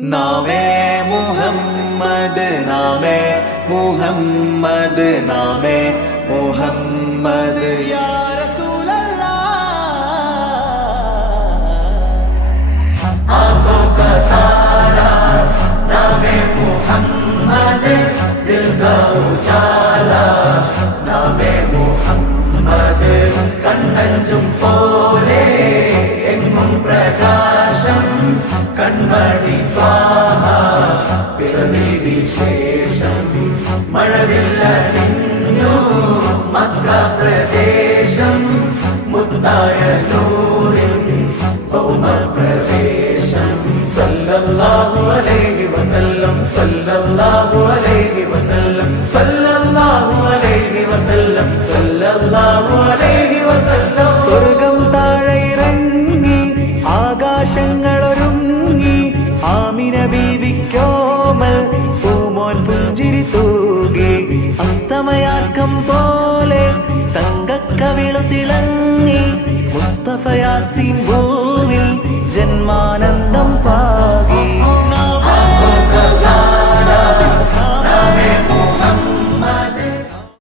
நாமே முஹம்மது நாமே முஹம்மது நாமே முஹம்மது. யார் நாமே முஹம்மது தில் கா உஜாலா. நாமே முஹம்மது கண்ணஞ்சும் போலே எங்கும் பிரகாசம் പാഹ പിറവി വിശേഷം മഴവില്ലണിഞ്ഞു മക്ക പ്രദേശം മുത്തായ നൂറിൻ ഭൗമപ്രവേശം സല്ലല്ലാഹു അലൈഹി വസല്ലം സല്ലല്ലാഹു അലൈഹി വസല്ലം സല്ലല്ലാഹു അലൈഹി വസല്ലം സല്ലല്ലാഹു അലൈഹി അസ്തമയാർക്കം പോലെ തങ്കക്കവിളു തിളങ്ങി മുസ്തഫ യാസീൻ ഭൂവിൽ ജന്മാനന്ദം